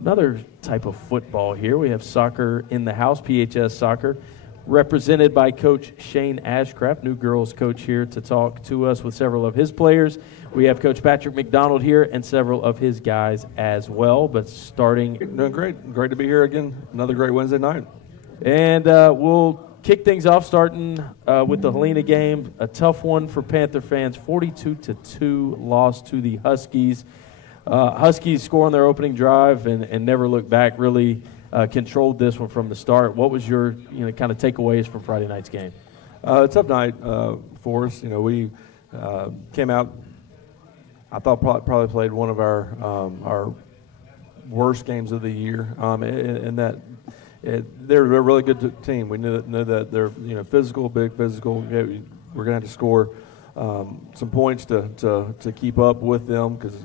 Another type of football here. We have soccer in the house, PHS soccer, represented by Coach Shane Ashcraft, new girls coach, here to talk to us with several of his players. We have Coach Patrick McDonald here and several of his guys as well. But starting, doing great to be here again. Another great Wednesday night. And we'll kick things off starting with the Helena game. A tough one for Panther fans, 42-2 loss to the Huskies. Huskies score on their opening drive and never look back, really controlled this one from the start. What was your kind of takeaways from Friday night's game? A tough night for us. We came out, I thought probably played one of our worst games of the year, and that they're a really good team. We knew that they're physical, big physical. We're going to have to score some points to keep up with them because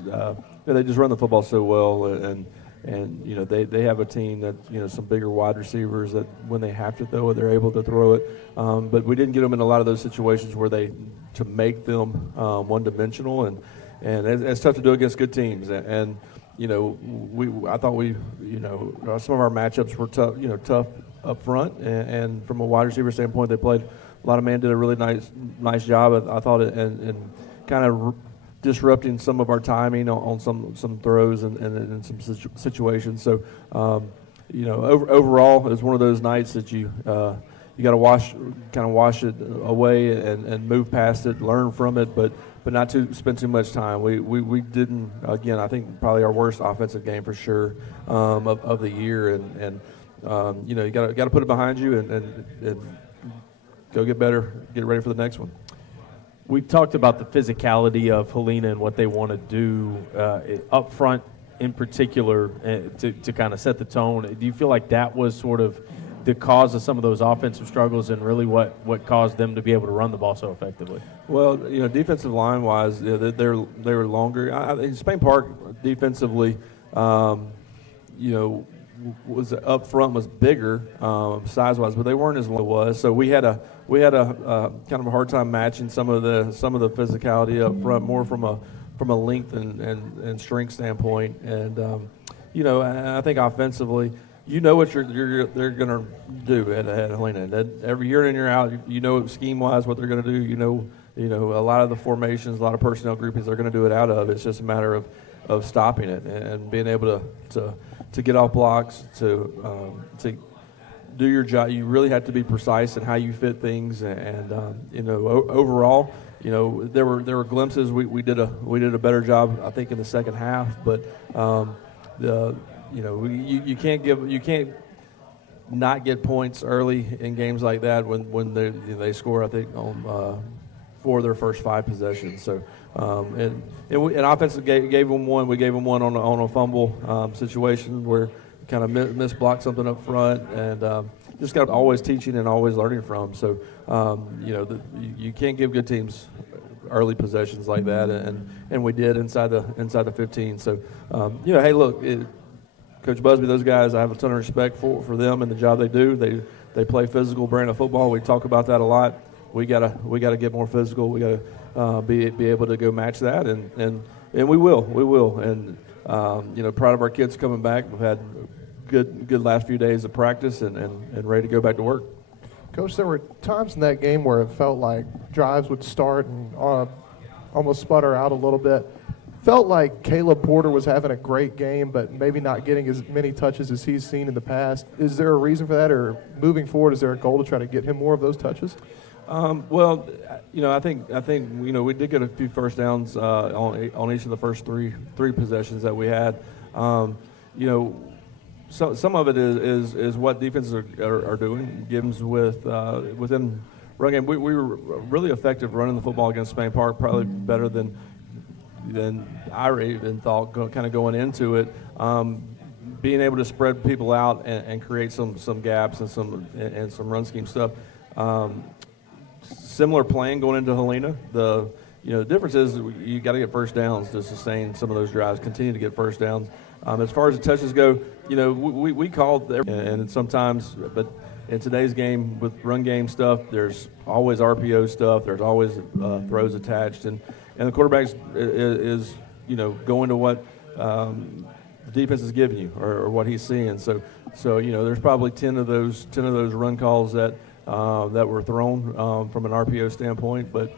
they just run the football so well, and they have a team that some bigger wide receivers that when they have to throw it, they're able to throw it. But we didn't get them in a lot of those situations where to make them one-dimensional, and it's tough to do against good teams. And I thought some of our matchups were tough up front, and from a wide receiver standpoint, they played. A lot of men did a really nice job, I thought, and kind of disrupting some of our timing on some throws and some situations. So, overall, it was one of those nights that you got to wash it away and move past it, learn from it, but not to spend too much time. We didn't, again, I think probably our worst offensive game for sure of the year, and you got to put it behind you and go get better, get ready for the next one. We've talked about the physicality of Helena and what they want to do up front in particular to kind of set the tone. Do you feel like that was sort of the cause of some of those offensive struggles and really what caused them to be able to run the ball so effectively? Well, defensive line-wise, they were longer. I think Spain Park defensively, was up front was bigger size-wise, but they weren't as long as it was. So we had a kind of a hard time matching some of the physicality up front, more from a length and strength standpoint. And I think offensively, what they're going to do at Helena. Every year in year out, scheme-wise what they're going to do. A lot of the formations, a lot of personnel groupings they're going to do it out of. It's just a matter of stopping it and being able to get off blocks, to do your job. You really have to be precise in how you fit things, and overall, there were glimpses. We did a better job, I think, in the second half, but you can't not get points early in games like that when they score. I think on 4 of their first 5 possessions. So and offense gave them one. We gave them one on a fumble situation where we kind of misblocked something up front, and just got always teaching and always learning from. So you can't give good teams early possessions like that, and we did inside the 15. So hey, look, Coach Busby, those guys, I have a ton of respect for them and the job they do. They play physical brand of football. We talk about that a lot. We gotta get more physical. We gotta be able to go match that, and we will. And proud of our kids coming back. We've had good last few days of practice and ready to go back to work. Coach, there were times in that game where it felt like drives would start and almost sputter out a little bit. Felt like Caleb Porter was having a great game, but maybe not getting as many touches as he's seen in the past. Is there a reason for that, or moving forward, is there a goal to try to get him more of those touches? Well, I think we did get a few first downs on each of the first three possessions that we had. So some of it is what defenses are doing. Gibbs within run game, we were really effective running the football against Spain Park, probably better than I even thought kind of going into it. Being able to spread people out and create some gaps and some run scheme stuff. Similar plan going into Helena. The difference is you got to get first downs to sustain some of those drives. Continue to get first downs. As far as the touches go, we called there, and sometimes, but in today's game with run game stuff, there's always RPO stuff. There's always throws attached, and the quarterback is going to what the defense is giving you or what he's seeing. So there's probably 10 of those run calls that were thrown from an RPO standpoint, but.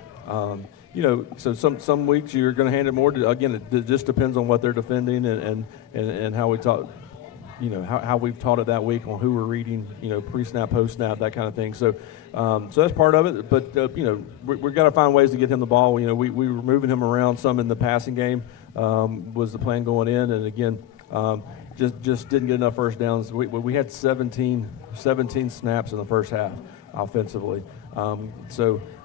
So some weeks you're going to hand it more. Again, it just depends on what they're defending and how we taught, how we've taught it that week on who we're reading, pre-snap, post-snap, that kind of thing. So that's part of it. But we've got to find ways to get him the ball. We were moving him around some in the passing game was the plan going in, and again, just didn't get enough first downs. We had 17 snaps in the first half offensively.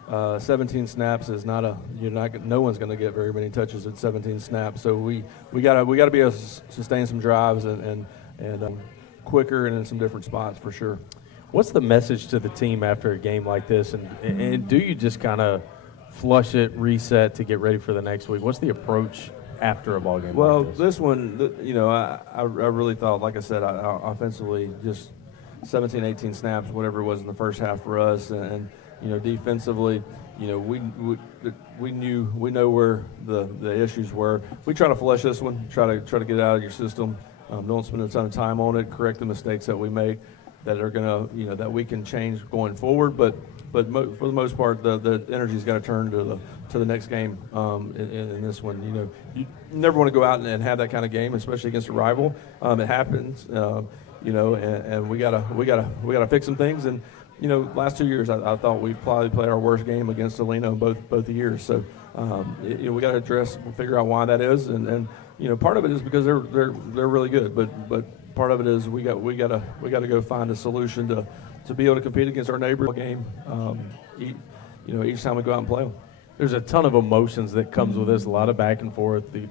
17 snaps is no one's going to get very many touches at 17 snaps. So we got to be able to sustain some drives and quicker and in some different spots for sure. What's the message to the team after a game like this, and do you just kind of flush it, reset to get ready for the next week? What's the approach after a ball game? Well, like this one, I really thought, like I said, offensively just 17, 18 snaps, whatever it was in the first half for us, and defensively, we know where the issues were. We try to flush this one, try to get it out of your system. Don't spend a ton of time on it. Correct the mistakes that we make that are gonna, that we can change going forward. But for the most part, the energy's got to turn to the next game. In this one, you never want to go out and have that kind of game, especially against a rival. It happens, and we gotta fix some things. And last 2 years, I thought we probably played our worst game against Salina both the years. So, we got to figure out why that is, and part of it is because they're really good, but part of it is we got to go find a solution to be able to compete against our neighbor game. Each time we go out and play them. There's a ton of emotions that comes with this, a lot of back and forth, the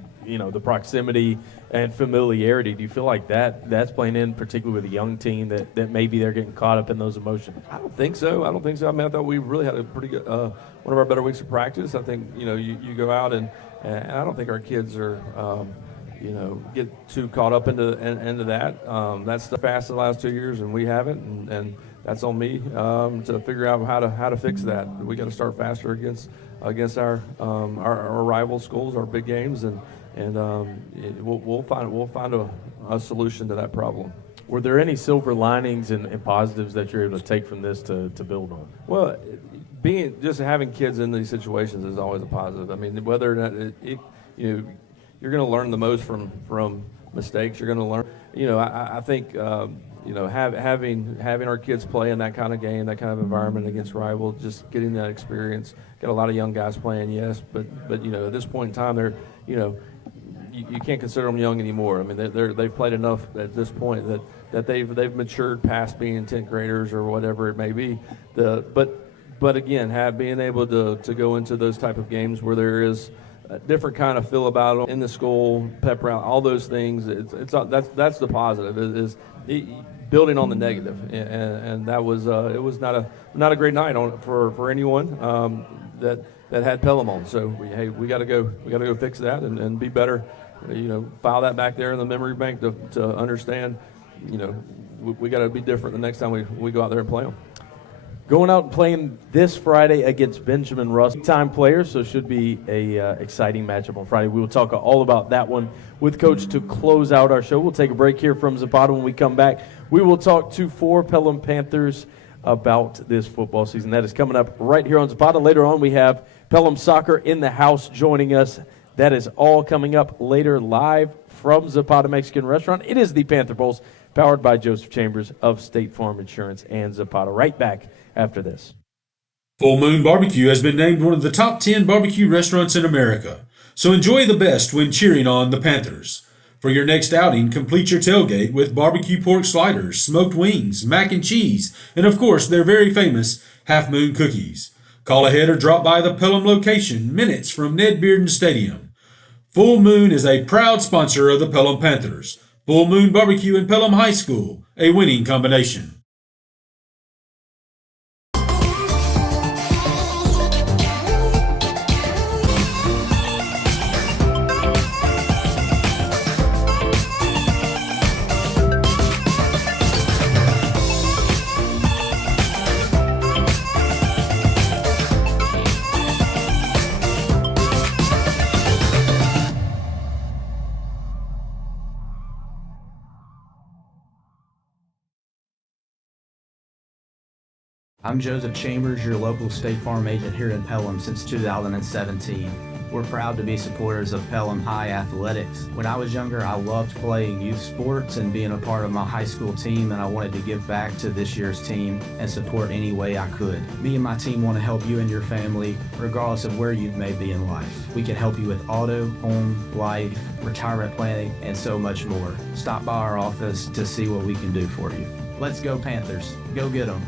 proximity and familiarity. Do you feel like that's playing in, particularly with a young team, that maybe they're getting caught up in those emotions? I don't think so. I mean, I thought we really had a pretty good, one of our better weeks of practice. I think, you go out and I don't think our kids are, get too caught up into that. That's the fast the last 2 years, and we haven't, and that's on me to figure out how to fix that. We got to start faster against our rival schools, our big games, and we'll find a solution to that problem. Were there any silver linings and positives that you're able to take from this to build on? Well, having kids in these situations is always a positive. I mean, whether or not you're going to learn the most from mistakes. You're going to learn. I think having our kids play in that kind of game, that kind of environment against rivals, just getting that experience. Got a lot of young guys playing, yes, but at this point in time, they're you can't consider them young anymore. I mean, they've played enough at this point that they've matured past being 10th graders or whatever it may be. But again, being able to go into those type of games where there is a different kind of feel about them in the school, pep rally, all those things. That's the positive is building on the negative, and that was it was not a great night for anyone that had Pelham on. So we got to go fix that and be better. File that back there in the memory bank to understand. We got to be different the next time we go out there and play them. Going out and playing this Friday against Benjamin Russ, time players, so should be a exciting matchup on Friday. We will talk all about that one with Coach to close out our show. We'll take a break here from Zapata. When we come back, we will talk to 4 Pelham Panthers about this football season. That is coming up right here on Zapata. Later on, we have Pelham Soccer in the house joining us. That is all coming up later live from Zapata Mexican Restaurant. It is the Panther Pulse, powered by Joseph Chambers of State Farm Insurance and Zapata. Right back after this. Full Moon Barbecue has been named one of the top 10 barbecue restaurants in America. So enjoy the best when cheering on the Panthers. For your next outing, complete your tailgate with barbecue pork sliders, smoked wings, mac and cheese, and of course their very famous Half Moon cookies. Call ahead or drop by the Pelham location, minutes from Ned Bearden Stadium. Full Moon is a proud sponsor of the Pelham Panthers. Full Moon Barbecue in Pelham High School, a winning combination. I'm Joseph Chambers, your local State Farm agent here in Pelham since 2017. We're proud to be supporters of Pelham High Athletics. When I was younger, I loved playing youth sports and being a part of my high school team, and I wanted to give back to this year's team and support any way I could. Me and my team want to help you and your family, regardless of where you may be in life. We can help you with auto, home, life, retirement planning, and so much more. Stop by our office to see what we can do for you. Let's go Panthers. Go get them.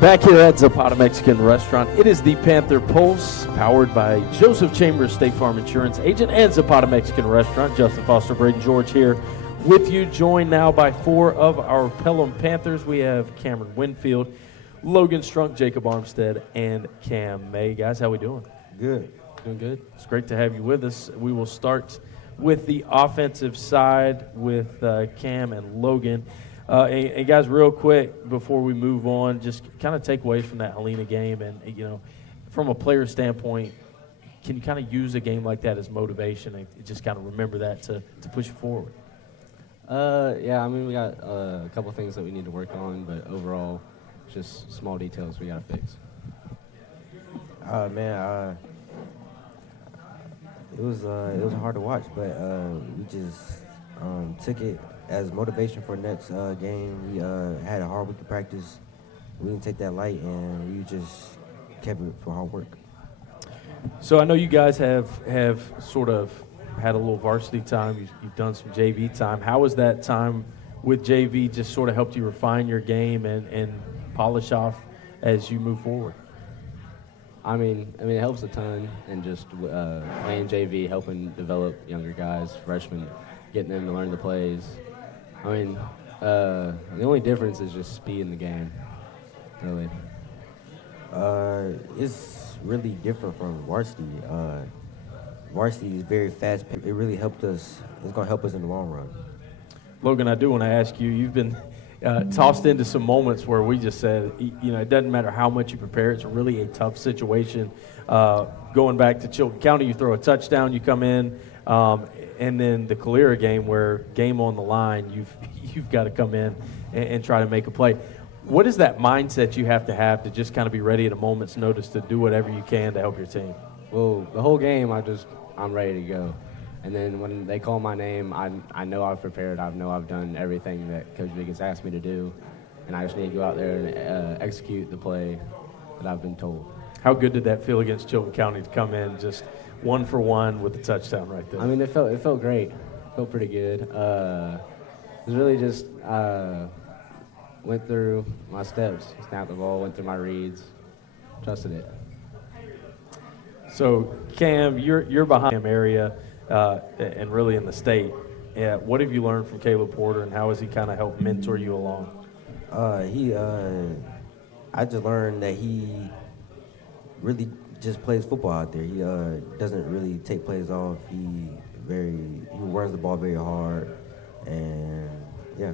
Back here at Zapata Mexican Restaurant, it is the Panther Pulse, powered by Joseph Chambers, State Farm Insurance Agent, and Zapata Mexican Restaurant. Justin Foster, Braden George here with you, joined now by 4 of our Pelham Panthers. We have Cameron Winfield, Logan Strunk, Jacob Armstead, and Cam May. Guys, how we doing? Good. Doing good. It's great to have you with us. We will start with the offensive side with Cam and Logan. And guys, real quick before we move on, just kind of takeaways from that Helena game, and from a player standpoint, can you kind of use a game like that as motivation and just kind of remember that to push you forward? Yeah, I mean, we got a couple things that we need to work on, but overall, just small details we got to fix. It was hard to watch, but we just took it as motivation for next game. We had a hard week of practice. We didn't take that light, and we just kept it for hard work. So I know you guys have sort of had a little varsity time. You've done some JV time. How was that time with JV just sort of helped you refine your game and polish off as you move forward? I mean, it helps a ton, and just playing JV, helping develop younger guys, freshmen, getting them to learn the plays. I mean, the only difference is just speed in the game, really. It's really different from varsity. Varsity is very fast. It really helped us. It's going to help us in the long run. Logan, I do want to ask you, you've been tossed into some moments where we just said, it doesn't matter how much you prepare. It's really a tough situation. Going back to Chilton County, you throw a touchdown, you come in, and then the Calera game where game on the line, you've got to come in and try to make a play. What is that mindset you have to just kind of be ready at a moment's notice to do whatever you can to help your team? Well, the whole game, I'm ready to go. And then when they call my name, I know I've prepared. I know I've done everything that Coach Vickery has asked me to do, and I just need to go out there and execute the play that I've been told. How good did that feel against Chilton County to come in just 1 for 1 with the touchdown right there? I mean, it felt great. It felt pretty good. It was really just went through my steps, snapped the ball, went through my reads, trusted it. So, Cam, you're behind Cam area and really in the state. Yeah, what have you learned from Caleb Porter, and how has he kind of helped mentor you along? I just learned that he really just plays football out there. He doesn't really take plays off. He runs the ball very hard, and yeah.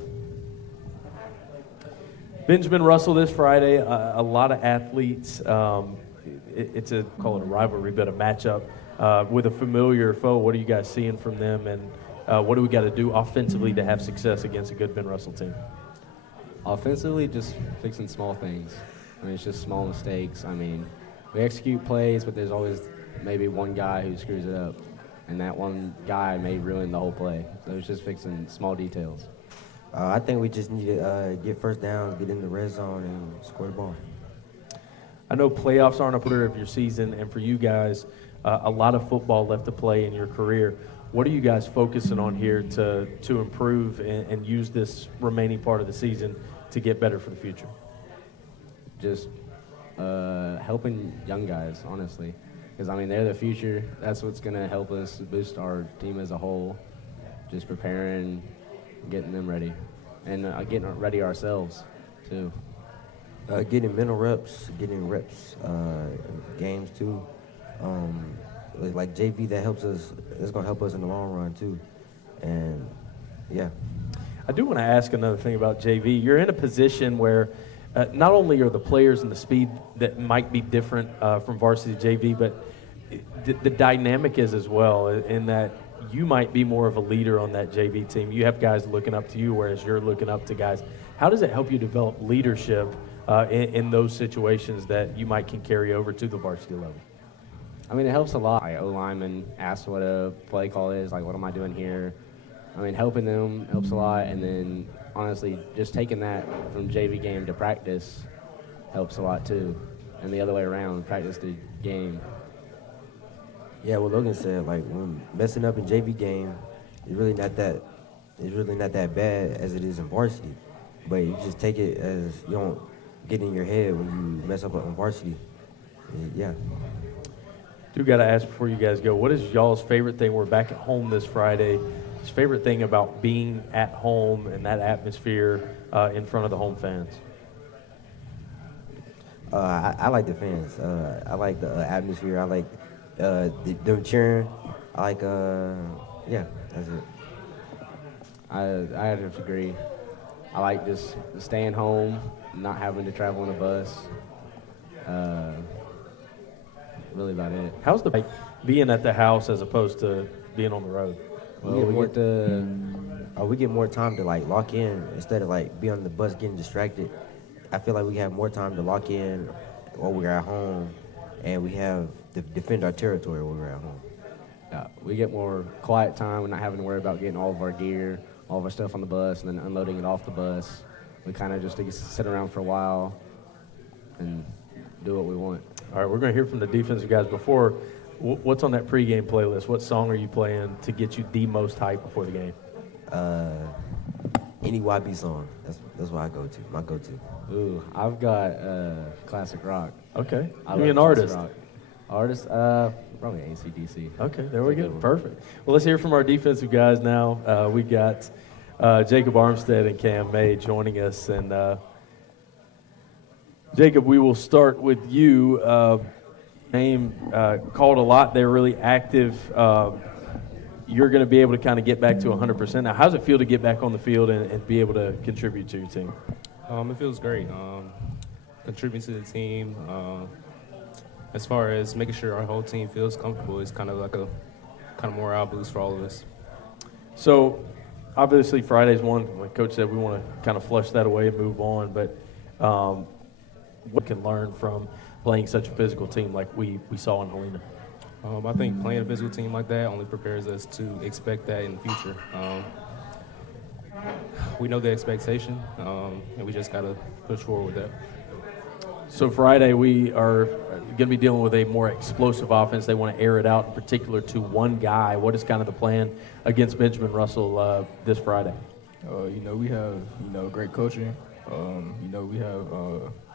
Benjamin Russell this Friday. A lot of athletes. It's call it a rivalry, but a matchup with a familiar foe. What are you guys seeing from them, and what do we got to do offensively to have success against a good Ben Russell team? Offensively, just fixing small things. I mean, it's just small mistakes. I mean, we execute plays, but there's always maybe one guy who screws it up, and that one guy may ruin the whole play. So it's just fixing small details. I think we just need to get first downs, get in the red zone, and score the ball. I know playoffs aren't a part of your season, and for you guys, a lot of football left to play in your career. What are you guys focusing on here to improve and use this remaining part of the season to get better for the future? Just helping young guys, honestly. Because, I mean, they're the future. That's what's going to help us boost our team as a whole. Just preparing, getting them ready, and getting ready ourselves, too. Getting mental reps, getting reps, games, too. Like JV, that helps us. It's going to help us in the long run, too. And, yeah. I do want to ask another thing about JV. You're in a position where not only are the players and the speed that might be different from varsity JV, but the dynamic is as well, in that you might be more of a leader on that JV team. You have guys looking up to you, whereas you're looking up to guys. How does it help you develop leadership in those situations that you might can carry over to the varsity level? I mean, it helps a lot. Like, O-lineman asks what a play call is, like, what am I doing here? I mean, helping them helps a lot, and then, honestly, just taking that from JV game to practice helps a lot, too. And the other way around, practice to game. Yeah, what Logan said, like when messing up in JV game, it's really not that bad as it is in varsity. But you just take it as you don't get in your head when you mess up on varsity. And yeah. Do got to ask before you guys go, what is y'all's favorite thing? We're back at home this Friday. His favorite thing about being at home and that atmosphere in front of the home fans? I like the fans. I like the atmosphere. I like them cheering. I like, yeah, that's it. I have to agree. I like just staying home, not having to travel on a bus. Really about it. How's the being at the house as opposed to being on the road? Well, we get more time to like lock in instead of like be on the bus getting distracted. I feel like we have more time to lock in while we're at home, and we have to defend our territory when we're at home. Yeah, we get more quiet time. We're not having to worry about getting all of our gear, all of our stuff on the bus, and then unloading it off the bus. We kind of just sit around for a while and do what we want. All right, we're going to hear from the defensive guys. Before, what's on that pregame playlist? What song are you playing to get you the most hype before the game? Any YB song. That's what I go to. My go-to. Ooh, I've got classic rock. Okay. I Give me love an classic artist. rock. Artist, probably AC/DC. Okay, there we That's a go. good one. Perfect. Well, let's hear from our defensive guys now. We got Jacob Armstead and Cam May joining us. And Jacob, we will start with you. Name called a lot. They're really active. You're going to be able to kind of get back to 100%. Now, how does it feel to get back on the field and be able to contribute to your team? It feels great. Contributing to the team. As far as making sure our whole team feels comfortable is kind of like a morale boost for all of us. So, obviously, Friday's one. Like Coach said, we want to kind of flush that away and move on. But what can learn from playing such a physical team like we saw in Helena? I think playing a physical team like that only prepares us to expect that in the future. We know the expectation, and we just got to push forward with that. So Friday we are going to be dealing with a more explosive offense. They want to air it out in particular to one guy. What is kind of the plan against Benjamin Russell this Friday? We have, great coaching. We have,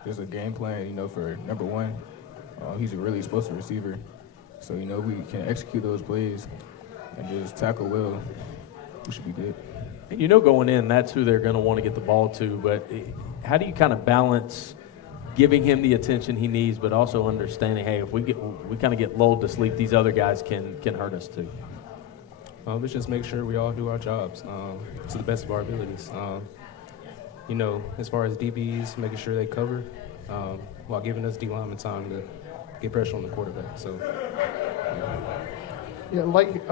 there's a game plan, for number one. He's a really explosive receiver. So, we can execute those plays and just tackle well. We should be good. Going in, that's who they're going to want to get the ball to. But how do you kind of balance giving him the attention he needs, but also understanding, hey, if we kind of get lulled to sleep, these other guys can hurt us too? Let's just make sure we all do our jobs to the best of our abilities. As far as DBs, making sure they cover while giving us D-lineman time to get pressure on the quarterback. So, Yeah, like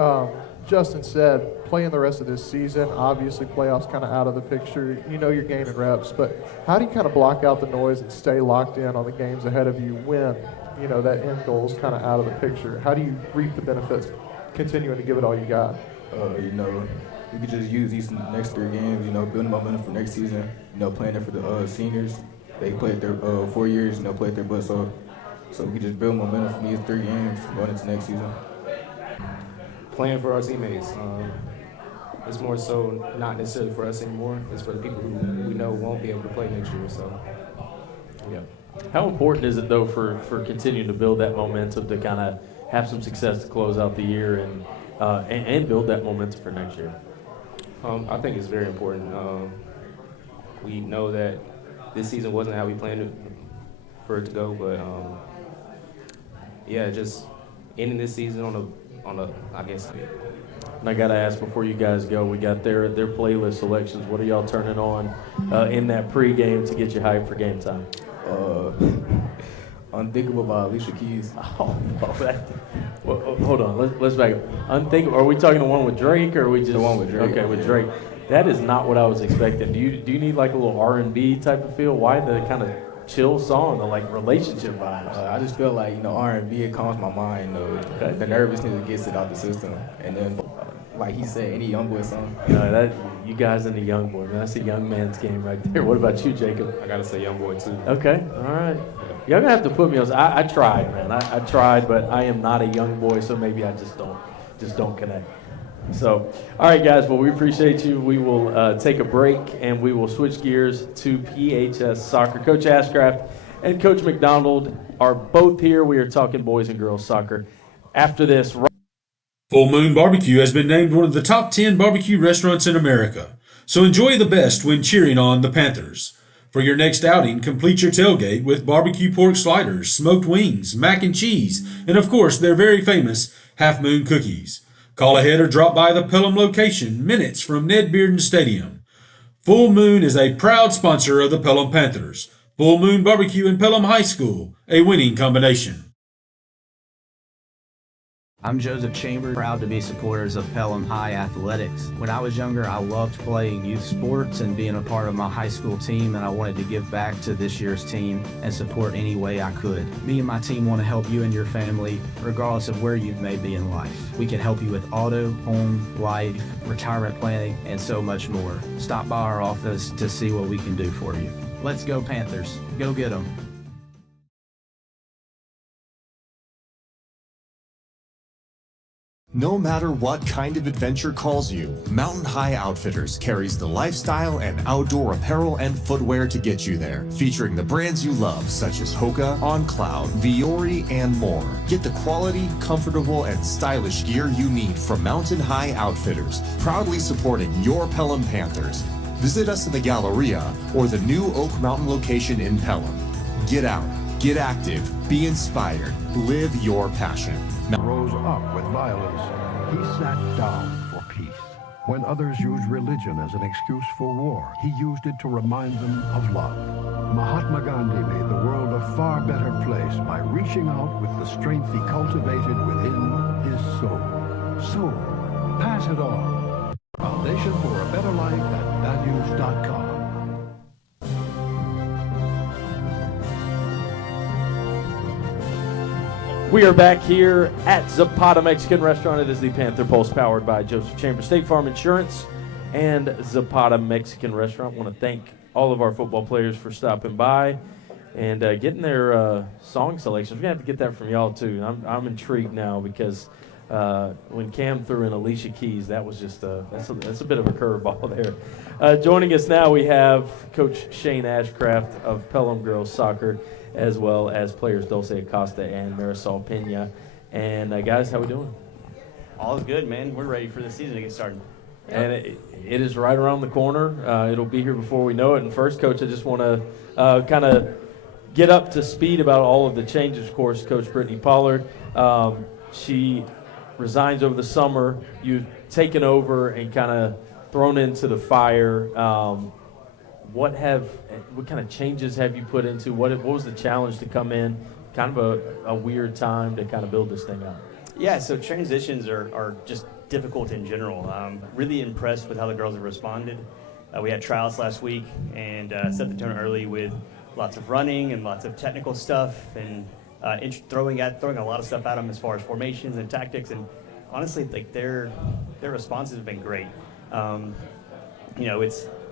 Justin said, playing the rest of this season, obviously playoffs kind of out of the picture. You're gaining reps, but how do you kind of block out the noise and stay locked in on the games ahead of you when, that end goal is kind of out of the picture? How do you reap the benefits continuing to give it all you got? We could just use these next 3 games, building momentum for next season, playing it for the seniors. They played their 4 years, played their butts off. So we could just build momentum from these 3 games going into next season. playing for our teammates. It's more so not necessarily for us anymore. It's for the people who we know won't be able to play next year. So, yeah. How important is it, though, for continuing to build that momentum to kind of have some success to close out the year and build that momentum for next year? I think it's very important. We know that this season wasn't how we planned it for it to go, but yeah, just ending this season on a I guess. And I got to ask before you guys go, we got their playlist selections. What are y'all turning on in that pregame to get you hyped for game time? Unthinkable by Alicia Keys. Oh, well, hold on. Let's back up. Unthinkable. Are we talking the one with Drake, or are we just The one with Drake. Okay, with Drake. That is not what I was expecting. Do you need like a little R&B type of feel? Why the kind of chill song, the like relationship vibes? I just feel like, R&B, it calms my mind, the nervousness gets it out the system. And then, like he said, any young boy song. That you guys in the young boy, man. That's a young man's game right there. What about you, Jacob? I gotta say young boy too. Okay, all right. Y'all gonna have to put me on. I tried, man. I tried, but I am not a young boy, so maybe I just don't connect. So, all right, guys. Well, we appreciate you. We will take a break, and we will switch gears to PHS soccer. Coach Ashcraft and Coach McDonald are both here. We are talking boys and girls soccer. After this. Full Moon Barbecue has been named one of the top 10 barbecue restaurants in America. So enjoy the best when cheering on the Panthers. For your next outing, complete your tailgate with barbecue pork sliders, smoked wings, mac and cheese, and of course their very famous Half Moon cookies. Call ahead or drop by the Pelham location, minutes from Ned Bearden Stadium. Full Moon is a proud sponsor of the Pelham Panthers. Full Moon Barbecue in Pelham High School, a winning combination. I'm Joseph Chambers, proud to be supporters of Pelham High Athletics. When I was younger, I loved playing youth sports and being a part of my high school team, and I wanted to give back to this year's team and support any way I could. Me and my team want to help you and your family, regardless of where you may be in life. We can help you with auto, home, life, retirement planning, and so much more. Stop by our office to see what we can do for you. Let's go Panthers. Go get them. No matter what kind of adventure calls you, Mountain High Outfitters carries the lifestyle and outdoor apparel and footwear to get you there. Featuring the brands you love, such as Hoka, On Cloud, Viore, and more. Get the quality, comfortable, and stylish gear you need from Mountain High Outfitters, proudly supporting your Pelham Panthers. Visit us in the Galleria or the new Oak Mountain location in Pelham. Get out, get active, be inspired, live your passion. Rose up with violence, he sat down for peace. When others used religion as an excuse for war, he used it to remind them of love. Mahatma Gandhi made the world a far better place by reaching out with the strength he cultivated within his soul. So, pass it on. Foundation for a Better Life at values.com. We are back here at Zapata Mexican Restaurant. It is the Panther Pulse, powered by Joseph Chambers State Farm Insurance and Zapata Mexican Restaurant. I want to thank all of our football players for stopping by and getting their song selections. We're going to have to get that from y'all, too. I'm intrigued now because when Cam threw in Alicia Keys, that was just that's a bit of a curveball there. Joining us now, we have Coach Shane Ashcraft of Pelham Girls Soccer, as well as players Dulce Acosta and Marisol Pena. And guys, how we doing? All is good, man. We're ready for the season to get started. And it is right around the corner. It'll be here before we know it. And first, Coach, I just want to kind of get up to speed about all of the changes. Of course, Coach Brittany Pollard, she resigns over the summer. You've taken over and kind of thrown into the fire. What kind of changes have you put into? What was the challenge to come in? Kind of a weird time to kind of build this thing out. Yeah, so transitions are just difficult in general. Really impressed with how the girls have responded. We had trials last week and set the tone early with lots of running and lots of technical stuff and throwing a lot of stuff at them as far as formations and tactics. And honestly, like their responses have been great.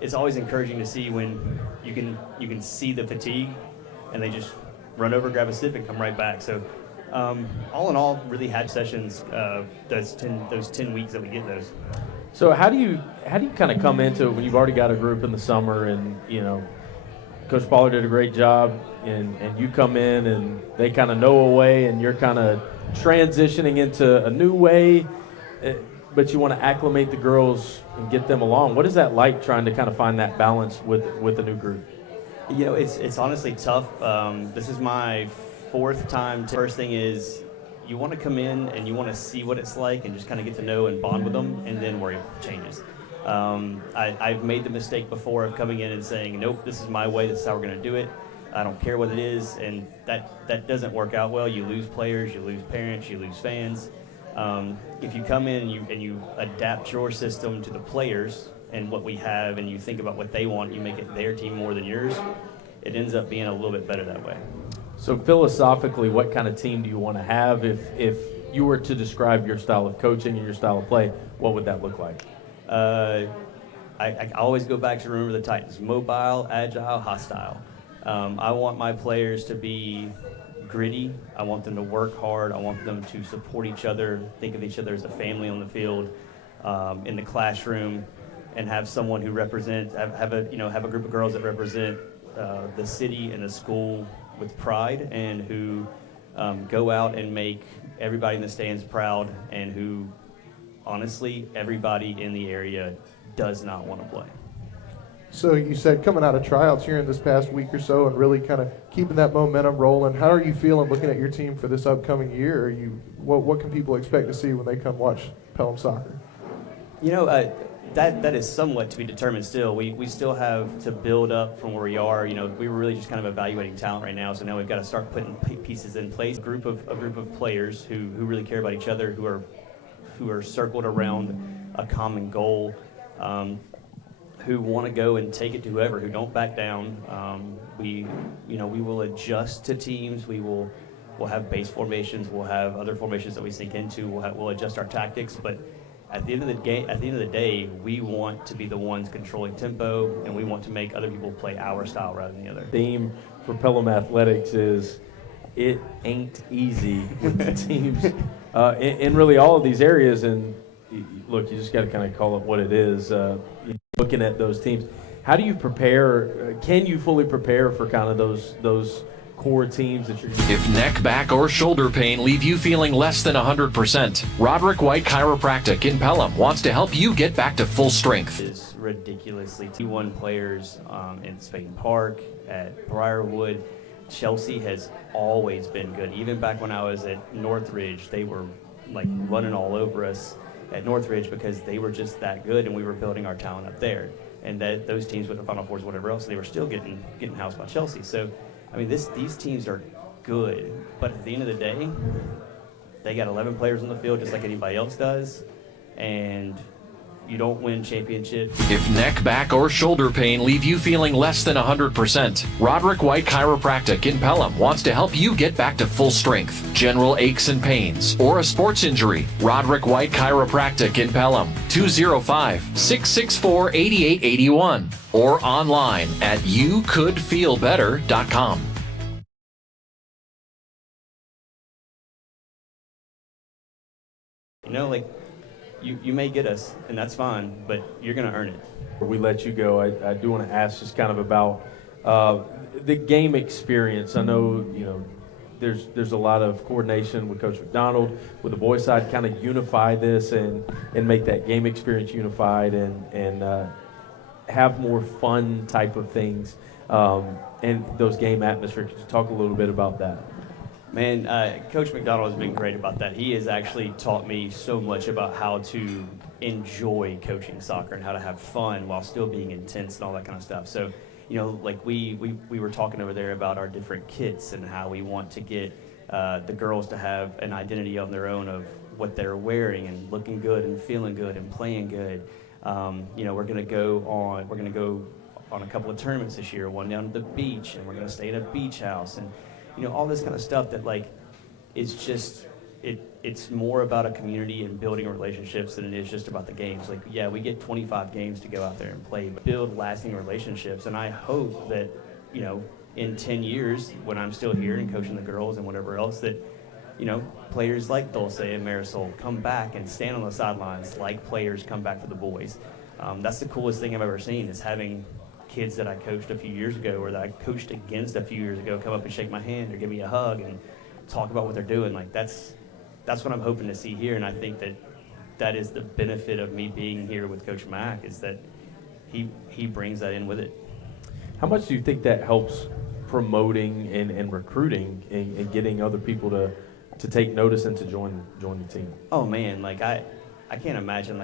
It's always encouraging to see when you can see the fatigue and they just run over, grab a sip, and come right back. So all in all, really had sessions those 10 weeks that we get those. So how do you kind of come into it when you've already got a group in the summer and Coach Pollard did a great job and you come in and they kind of know a way and you're kind of transitioning into a new way, but you want to acclimate the girls and get them along. What is that like, trying to kind of find that balance with a new group? It's honestly tough. This is my fourth time. First thing is you want to come in and you want to see what it's like and just kind of get to know and bond with them and then worry about changes. I've made the mistake before of coming in and saying, nope, this is my way, this is how we're going to do it. I don't care what it is, and that doesn't work out well. You lose players, you lose parents, you lose fans. If you come in and you adapt your system to the players and what we have, and you think about what they want, you make it their team more than yours, it ends up being a little bit better that way. So philosophically, what kind of team do you want to have? If you were to describe your style of coaching and your style of play, what would that look like? I always go back to remember the Titans: mobile, agile, hostile. I want my players to be gritty. I want them to work hard. I want them to support each other, think of each other as a family on the field, in the classroom, and have someone who represents, have a group of girls that represent the city and the school with pride, and who go out and make everybody in the stands proud, and who, honestly, everybody in the area does not want to play. So you said coming out of tryouts here in this past week or so and really kind of keeping that momentum rolling. How are you feeling looking at your team for this upcoming year? What can people expect to see when they come watch Pelham soccer? That is somewhat to be determined still. We still have to build up from where we are. We were really just kind of evaluating talent right now, so now we've got to start putting pieces in place. A group of players who really care about each other, who are circled around a common goal, who want to go and take it to whoever, who don't back down. We will adjust to teams. We'll have base formations. We'll have other formations that we sink into. We'll adjust our tactics, but at the end of the day, we want to be the ones controlling tempo, and we want to make other people play our style rather than the other. Theme for Pelham Athletics is it ain't easy with the teams in really all of these areas. And look, you just got to kind of call it what it is. Looking at those teams, how do you prepare? Can you fully prepare for kind of those core teams that you're going to... If neck, back, or shoulder pain leave you feeling less than 100%, Roderick White Chiropractic in Pelham wants to help you get back to full strength. Is ridiculously T1 players in Spain Park, at Briarwood. Chelsea has always been good. Even back when I was at Northridge, they were like running all over us at Northridge because they were just that good, and we were building our talent up there. And that those teams with the Final Fours, whatever else, they were still getting housed by Chelsea. So, I mean, these teams are good, but at the end of the day, they got 11 players on the field just like anybody else does, and you don't win championships. If neck, back, or shoulder pain leave you feeling less than 100%, Roderick White Chiropractic in Pelham wants to help you get back to full strength. General aches and pains, or a sports injury, Roderick White Chiropractic in Pelham, 205-664-8881, or online at youcouldfeelbetter.com. You may get us, and that's fine, but you're going to earn it. Before we let you go, I do want to ask just kind of about the game experience. I know, there's a lot of coordination with Coach McDonald, with the boys' side, kind of unify this and make that game experience unified and have more fun type of things and those game atmosphere. Could you talk a little bit about that? Man, Coach McDonald has been great about that. He has actually taught me so much about how to enjoy coaching soccer and how to have fun while still being intense and all that kind of stuff. So, we were talking over there about our different kits and how we want to get the girls to have an identity on their own of what they're wearing and looking good and feeling good and playing good. We're going to go on a couple of tournaments this year, one down at the beach, and we're going to stay at a beach house, and all this kind of stuff that it's just it's more about a community and building relationships than it is just about the games. We get 25 games to go out there and play, but build lasting relationships. And I hope that in 10 years, when I'm still here and coaching the girls and whatever else, that players like Dulce and Marisol come back and stand on the sidelines like players come back for the boys. That's the coolest thing I've ever seen, is having kids that I coached a few years ago or that I coached against a few years ago come up and shake my hand or give me a hug and talk about what they're doing. That's what I'm hoping to see here, and I think that is the benefit of me being here with Coach Mack, is that he brings that in with it. How much do you think that helps promoting and recruiting and getting other people to take notice and to join the team? Oh man, I can't imagine.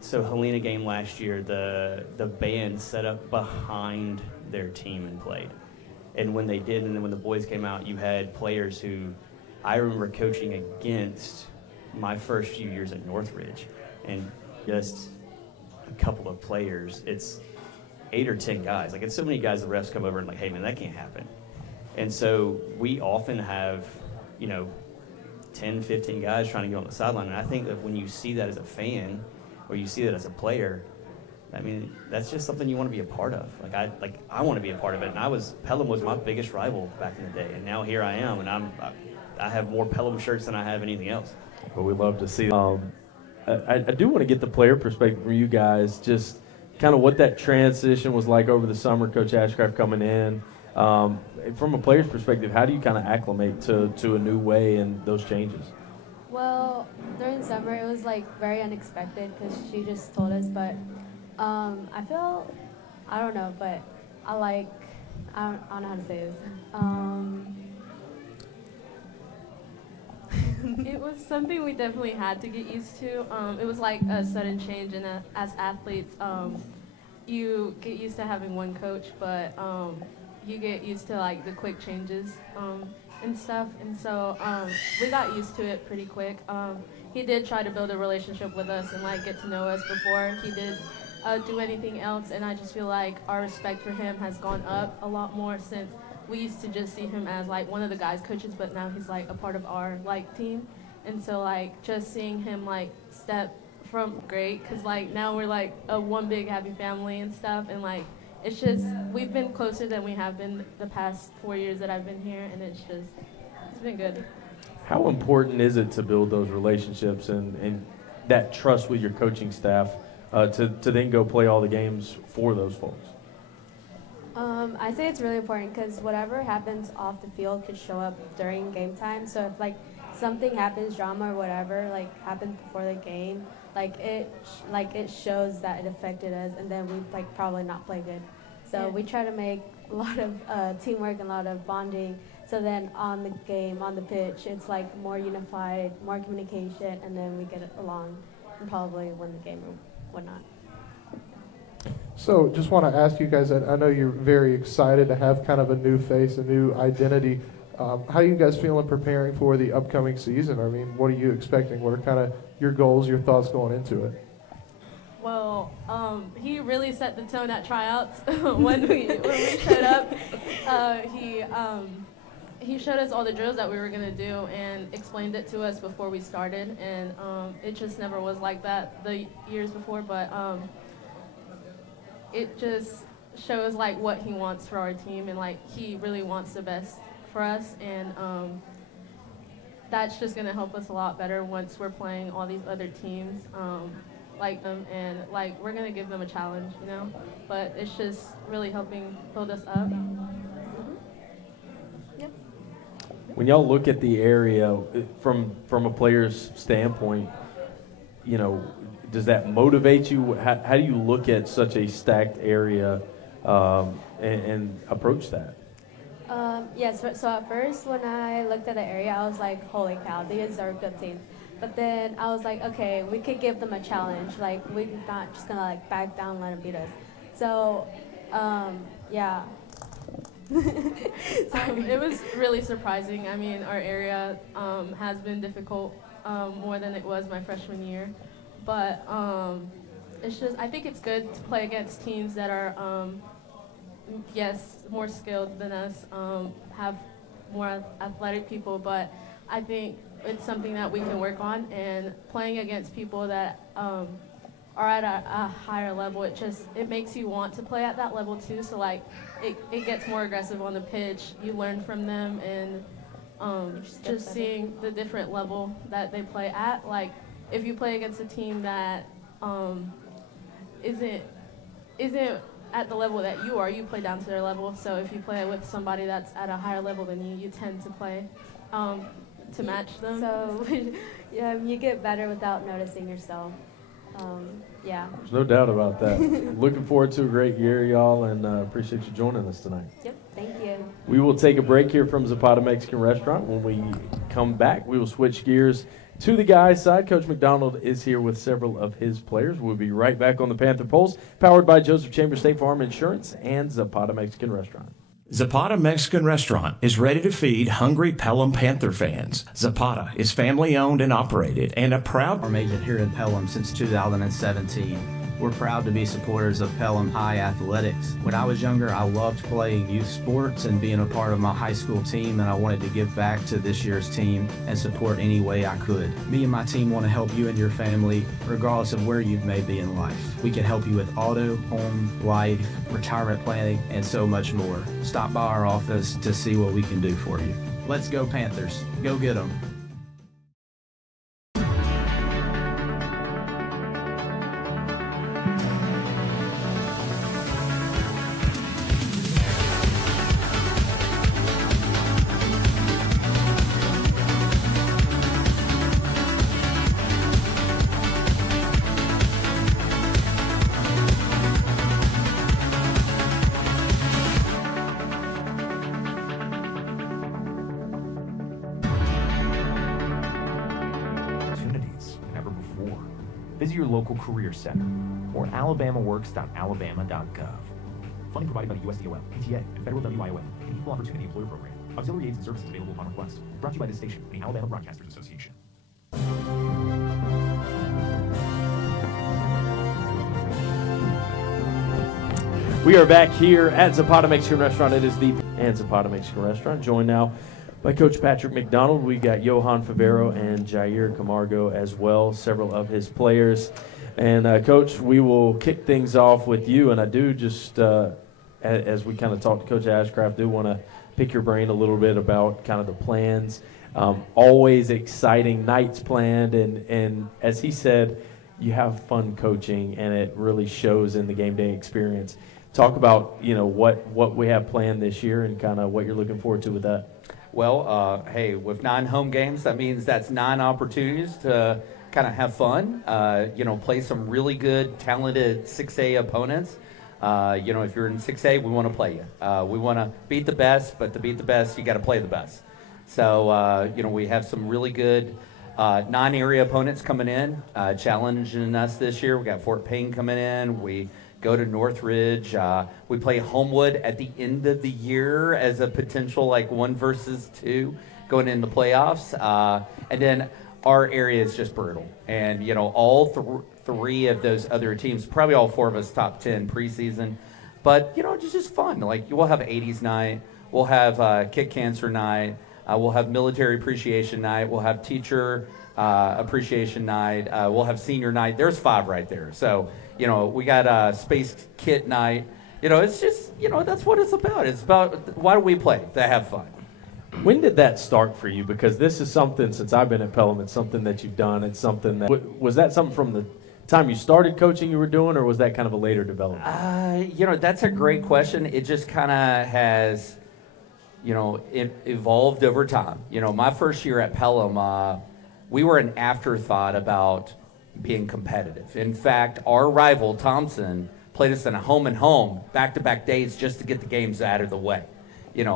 So Helena game last year, the band set up behind their team and played. And when they did, and then when the boys came out, you had players who I remember coaching against my first few years at Northridge, and just a couple of players, it's 8 or 10 guys. Like, it's so many guys the refs come over and like, hey man, that can't happen. And so we often have, 10, 15 guys trying to get on the sideline. And I think that when you see that as a fan, or you see that as a player, I mean, that's just something you want to be a part of. I want to be a part of it. And Pelham was my biggest rival back in the day, and now here I am, and I have more Pelham shirts than I have anything else. Well, we love to see. I do want to get the player perspective from you guys, just kind of what that transition was like over the summer. Coach Ashcraft coming in. From a player's perspective, how do you kind of acclimate to a new way and those changes? Well, during summer it was like very unexpected because she just told us, but I feel, I don't know, but I don't know how to say this. It was something we definitely had to get used to. It was like a sudden change, and as athletes, you get used to having one coach, but you get used to like the quick changes and stuff. And so we got used to it pretty quick. He did try to build a relationship with us and like get to know us before he did do anything else. And I just feel like our respect for him has gone up a lot more since we used to just see him as like one of the guys coaches, but now he's like a part of our like team. And so like just seeing him like step from great, because like now we're like a one big happy family and stuff, and like it's just we've been closer than we have been the past 4 years that I've been here, and it's been good. How important is it to build those relationships and that trust with your coaching staff to then go play all the games for those folks? I say it's really important because whatever happens off the field could show up during game time. So if like something happens, drama or whatever, like happened before the game, it shows that it affected us, and then we like probably not play good. So we try to make a lot of teamwork and a lot of bonding. So then on the game, on the pitch, it's like more unified, more communication, and then we get along and probably win the game or whatnot. So just want to ask you guys, I know you're very excited to have kind of a new face, a new identity. How are you guys feeling preparing for the upcoming season? I mean, what are you expecting? What are kind of your goals, your thoughts going into it? Well, he really set the tone at tryouts when we showed up. He showed us all the drills that we were gonna do and explained it to us before we started, and it just never was like that the years before, but it just shows like what he wants for our team, and like he really wants the best for us, and that's just gonna help us a lot better once we're playing all these other teams like them, and like we're gonna give them a challenge, but it's just really helping build us up. Yep. When y'all look at the area from a player's standpoint, does that motivate you? How do you look at such a stacked area and approach that? Yes, so at first when I looked at the area, I was like, holy cow, these are a good team. But then I was like, okay, we could give them a challenge. Like, we're not just going to like back down and let them beat us. So, yeah. It was really surprising. I mean, our area has been difficult more than it was my freshman year. But it's just, I think it's good to play against teams that are, yes, more skilled than us, have more athletic people, but I think it's something that we can work on, and playing against people that are at a higher level, it makes you want to play at that level too, so like it gets more aggressive on the pitch, you learn from them, and just seeing the different level that they play at, like if you play against a team that isn't at the level that you are, you play down to their level. So if you play with somebody that's at a higher level than you, you tend to play to match them. So you get better without noticing yourself. Yeah. There's no doubt about that. Looking forward to a great year, y'all, and appreciate you joining us tonight. Yep, thank you. We will take a break here from Zapata Mexican Restaurant. When we come back, we will switch gears to the guys' side. Coach McDonald is here with several of his players. We'll be right back on the Panther Pulse, powered by Joseph Chambers State Farm Insurance and Zapata Mexican Restaurant. Zapata Mexican Restaurant is ready to feed hungry Pelham Panther fans. Zapata is family owned and operated and a proud agent here in Pelham since 2017. We're proud to be supporters of Pelham High Athletics. When I was younger, I loved playing youth sports and being a part of my high school team, and I wanted to give back to this year's team and support any way I could. Me and my team want to help you and your family, regardless of where you may be in life. We can help you with auto, home, life, retirement planning, and so much more. Stop by our office to see what we can do for you. Let's go Panthers. Go get them. Visit your local career center or alabamaworks.alabama.gov. Funding provided by the USDOL, PTA, and Federal WIOA, an Equal Opportunity Employer Program. Auxiliary aids and services available upon request. Brought to you by this station and the Alabama Broadcasters Association. We are back here at Zapata Mexican Restaurant. It is the Zapata Mexican Restaurant, joined now by Coach Patrick McDonald. We got Johan Favero and Jair Camargo as well, several of his players. And Coach, we will kick things off with you. And I do just, as we kind of talked to Coach Ashcraft, do want to pick your brain a little bit about kind of the plans. Always exciting nights planned, and as he said, you have fun coaching, and it really shows in the game day experience. Talk about what we have planned this year and kind of what you're looking forward to with that. Well, hey, with 9 home games, that means that's 9 opportunities to kind of have fun, play some really good, talented 6A opponents. If you're in 6A, we want to play you. We want to beat the best, but to beat the best, you got to play the best. So, we have some really good non-area opponents coming in, challenging us this year. We got Fort Payne coming in. We go to Northridge. We play Homewood at the end of the year as a potential 1 versus 2 going into playoffs. And then our area is just brutal. And, all 3 of those other teams, probably all 4 of us top 10 preseason. But, it's just fun. We'll have 80s night. We'll have Kick Cancer night. We'll have Military Appreciation night. We'll have Teacher Appreciation night. We'll have Senior night. There's 5 right there. So, we got Space Kit night. It's just, that's what it's about. It's about, why do we play? To have fun. When did that start for you? Because this is something, since I've been at Pelham, it's something that you've done. It's something that, was that something from the time you started coaching you were doing, or was that kind of a later development? That's a great question. It just kind of has, it evolved over time. My first year at Pelham, we were an afterthought about being competitive. In fact, our rival, Thompson, played us in a home and home back-to-back days just to get the games out of the way. It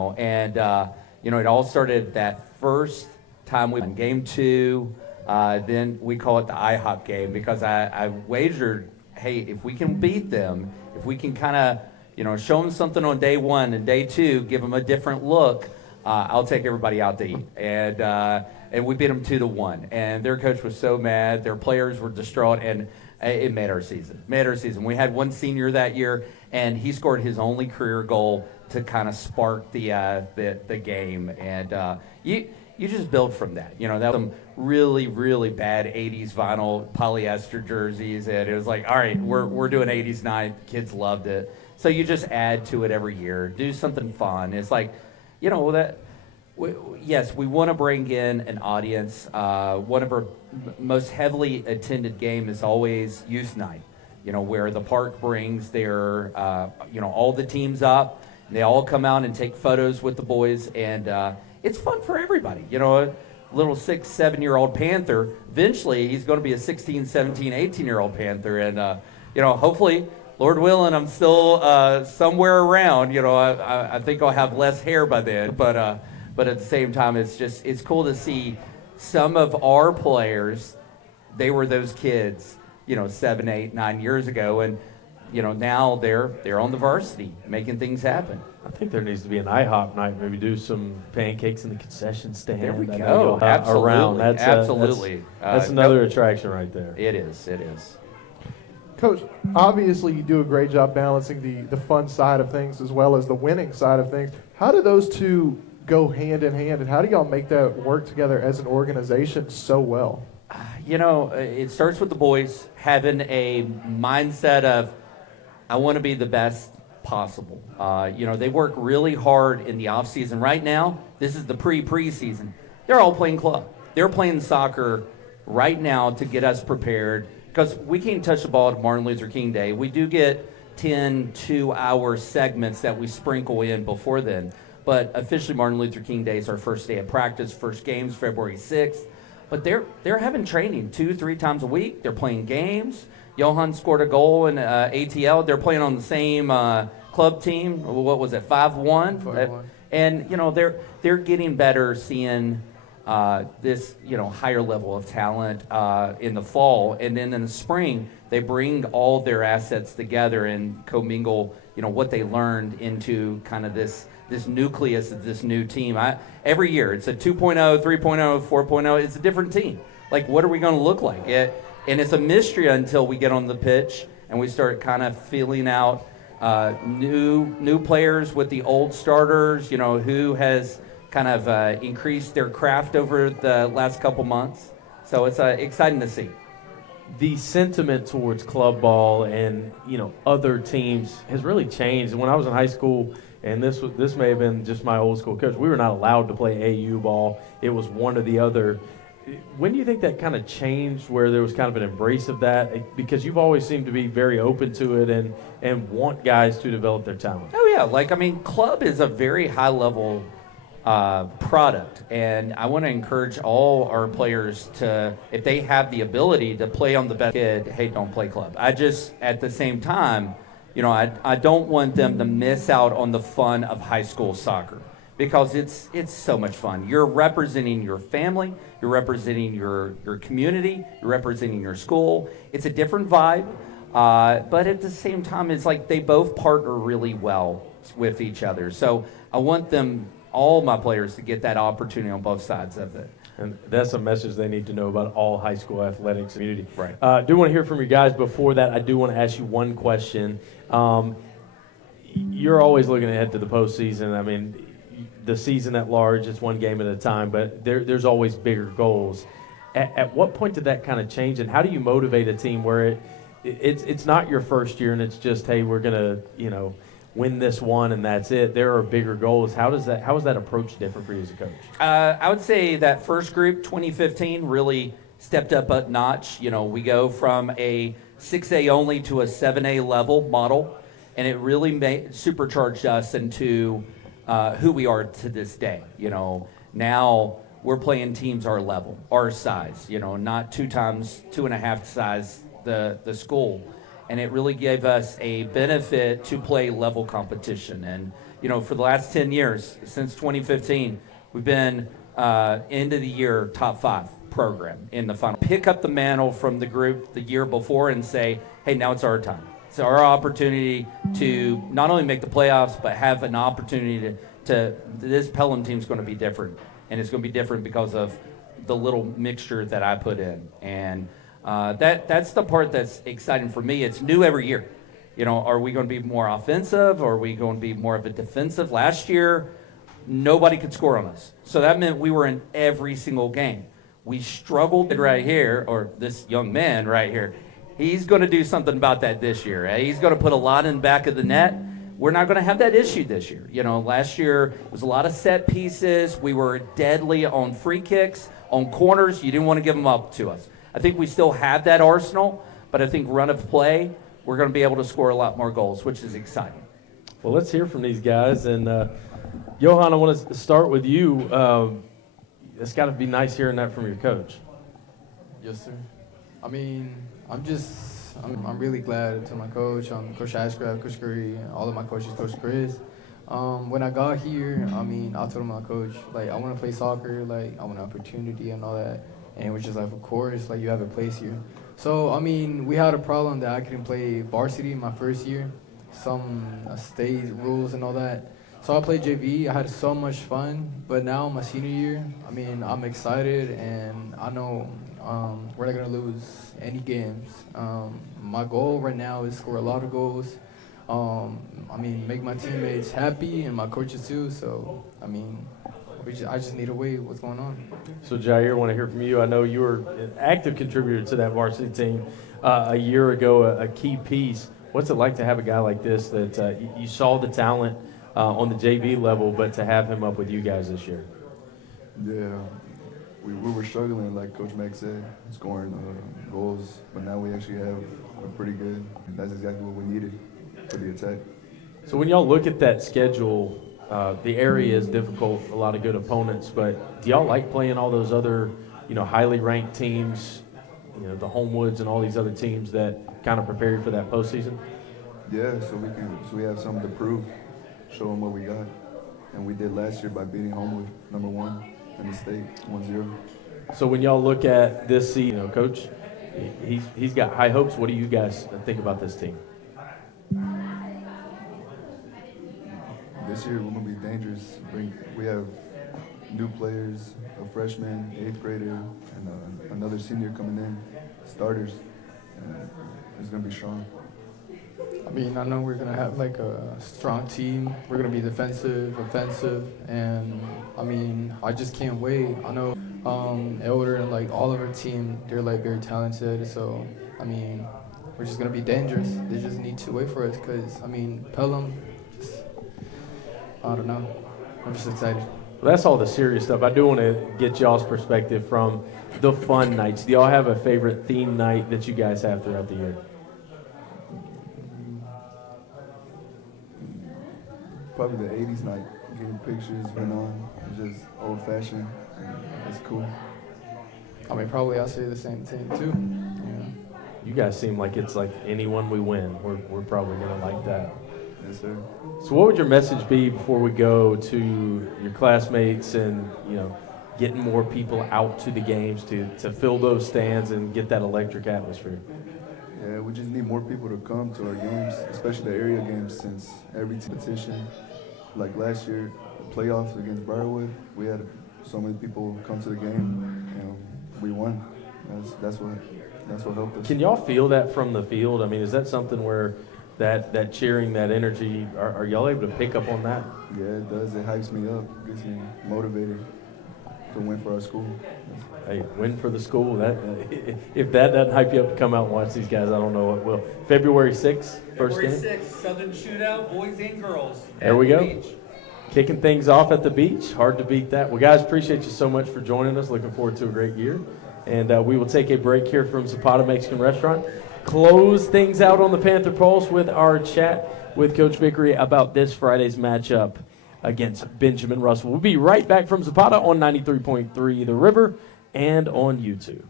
all started that first time we won game 2. Then we call it the IHOP game because I wagered, hey, if we can beat them, if we can kind of, show them something on day 1 and day 2, give them a different look, I'll take everybody out to eat. And we beat them 2-1. And their coach was so mad. Their players were distraught, and it made our season. We had one senior that year, and he scored his only career goal to kind of spark the game. And you just build from that. That was some really, really bad 80s vinyl polyester jerseys, and it was like, all right, we're doing 80s night. Kids loved it. So you just add to it every year. Do something fun. It's like, yes, we want to bring in an audience. One of our most heavily attended game is always youth night, where the park brings their, all the teams up. And they all come out and take photos with the boys, and it's fun for everybody. A little 6, 7-year-old Panther, eventually he's going to be a 16, 17, 18-year-old Panther. And, hopefully, Lord willing, I'm still somewhere around. I think I'll have less hair by then, but at the same time, it's cool to see some of our players. They were those kids, 7, 8, 9 years ago, and now they're on the varsity making things happen. I think there needs to be an IHOP night. Maybe do some pancakes in the concession stand. There we I know go. you'll, Absolutely. around. Absolutely. That's another attraction right there. It is. It is. Coach, obviously you do a great job balancing the fun side of things as well as the winning side of things. How do those two go hand in hand, and how do y'all make that work together as an organization so well? It starts with the boys having a mindset of, I want to be the best possible. They work really hard in the off season. Right now, this is the preseason. They're all playing club. They're playing soccer right now to get us prepared, because we can't touch the ball at Martin Luther King Day. We do get 10 2-hour segments that we sprinkle in before then. But officially Martin Luther King Day is our first day of practice, first games February 6th. But they're having training 2-3 times a week. They're playing games. Johan scored a goal in ATL. They're playing on the same club team. What was it, 5-1? And they're getting better, seeing this higher level of talent in the fall, and then in the spring they bring all their assets together and commingle what they learned into kind of this nucleus of this new team. Every year it's a 2.0, 3.0, 4.0. It's a different team. Like, what are we going to look like? And it's a mystery until we get on the pitch and we start kind of feeling out new players with the old starters, who has kind of increased their craft over the last couple months. So it's exciting to see. The sentiment towards club ball and other teams has really changed. When I was in high school, and this may have been just my old school coach, we were not allowed to play AU ball. It was one or the other. When do you think that kind of changed, where there was kind of an embrace of that? Because you've always seemed to be very open to it and want guys to develop their talent. Oh yeah, club is a very high level product, and I want to encourage all our players to, if they have the ability to play on the best kid, hey, don't play club. I just, at the same time, I don't want them to miss out on the fun of high school soccer, because it's so much fun. You're representing your family, you're representing your community, you're representing your school. It's a different vibe, but at the same time, it's like they both partner really well with each other. So I want all my players to get that opportunity on both sides of it. And that's a message they need to know about all high school athletics community. Right. I do want to hear from you guys. Before that, I do want to ask you one question. You're always looking ahead to the postseason. I mean, the season at large, it's one game at a time, but there's always bigger goals. At what point did that kind of change, and how do you motivate a team where it's not your first year and it's just, hey, we're going to, win this one and that's it? There are bigger goals. How is that approach different for you as a coach? I would say that first group, 2015, really stepped up a notch. We go from a 6A only to a 7A level model, and it really supercharged us into who we are to this day. Now we're playing teams our level, our size, not 2 times 2.5 size the school. And it really gave us a benefit to play level competition. And, for the last 10 years, since 2015, we've been end of the year top 5 program in the final. Pick up the mantle from the group the year before and say, hey, now it's our time. It's our opportunity to not only make the playoffs, but have an opportunity to this Pelham team is going to be different. And it's going to be different because of the little mixture that I put in. And that's the part that's exciting for me. It's new every year. Are we going to be more offensive, or are we going to be more of a defensive? Last year, nobody could score on us. So that meant we were in every single game. We struggled right here, or this young man right here. He's going to do something about that this year. He's going to put a lot in the back of the net. We're not going to have that issue this year. Last year it was a lot of set pieces. We were deadly on free kicks, on corners. You didn't want to give them up to us. I think we still have that arsenal, but I think run of play, we're going to be able to score a lot more goals, which is exciting. Well, let's hear from these guys. And Johan, I want to start with you. It's got to be nice hearing that from your coach. Yes, sir. I'm really glad to my coach, Coach Ashcraft, Coach Curry, and all of my coaches, Coach Chris. When I got here, I told my coach, I want to play soccer, I want an opportunity and all that. And it was just of course, you have a place here. So, I mean, we had a problem that I couldn't play varsity my first year, some state rules and all that. So I played JV. I had so much fun. But now my senior year, I mean, I'm excited and I know we're not going to lose any games. My goal right now is score a lot of goals. I mean, make my teammates happy and my coaches too. So, I mean, I just need to weigh what's going on. So, Jair, I want to hear from you. I know you were an active contributor to that varsity team a year ago, a key piece. What's it like to have a guy like this that you saw the talent on the JV level, but to have him up with you guys this year? Yeah, we were struggling, like Coach Mack said, scoring goals, but now we actually have a pretty good. That's exactly what we needed for the attack. So when y'all look at that schedule, the area is difficult, a lot of good opponents, but do y'all like playing all those other, highly ranked teams, the Homewoods and all these other teams that kind of prepare you for that postseason? Yeah, so we have something to prove, show them what we got, and we did last year by beating Homewood, #1 in the state, 1-0. So when y'all look at this season, Coach, he's got high hopes. What do you guys think about this team? This year we're going to be dangerous. We have new players, a freshman, 8th grader, and another senior coming in, starters, and it's going to be strong. I mean, I know we're going to have like a strong team. We're going to be defensive, offensive, and I mean, I just can't wait. I know Elder and like all of our team, they're like very talented. So, I mean, we're just going to be dangerous. They just need to wait for us because, I mean, Pelham, I don't know. I'm just excited. Well, that's all the serious stuff. I do want to get y'all's perspective from the fun nights. Do y'all have a favorite theme night that you guys have throughout the year? Probably the 80s night, getting pictures, going on. It's just old-fashioned, and it's cool. I mean, probably I'll say the same thing, too. Yeah. You guys seem like it's like anyone we win, we're probably going to like that. Yes, sir. So what would your message be before we go to your classmates and, getting more people out to the games to fill those stands and get that electric atmosphere? Yeah, we just need more people to come to our games, especially the area games, since every competition, like last year, the playoffs against Briarwood, we had so many people come to the game, and we won. That's what helped us. Can y'all feel that from the field? I mean, is that something where that cheering, that energy, are y'all able to pick up on that? Yeah, it does. It hypes me up, gets me motivated to win for our school. Hey, win for the school. That if that doesn't hype you up to come out and watch these guys, I don't know what will. February 6th, first game? February 6th, Southern Shootout, boys and girls. There we go. Beach. Kicking things off at the beach. Hard to beat that. Well, guys, appreciate you so much for joining us. Looking forward to a great year. And we will take a break here from Zapata Mexican Restaurant. Close things out on the Panther Pulse with our chat with Coach Vickery about this Friday's matchup against Benjamin Russell. We'll be right back from Zapata on 93.3 The River and on YouTube.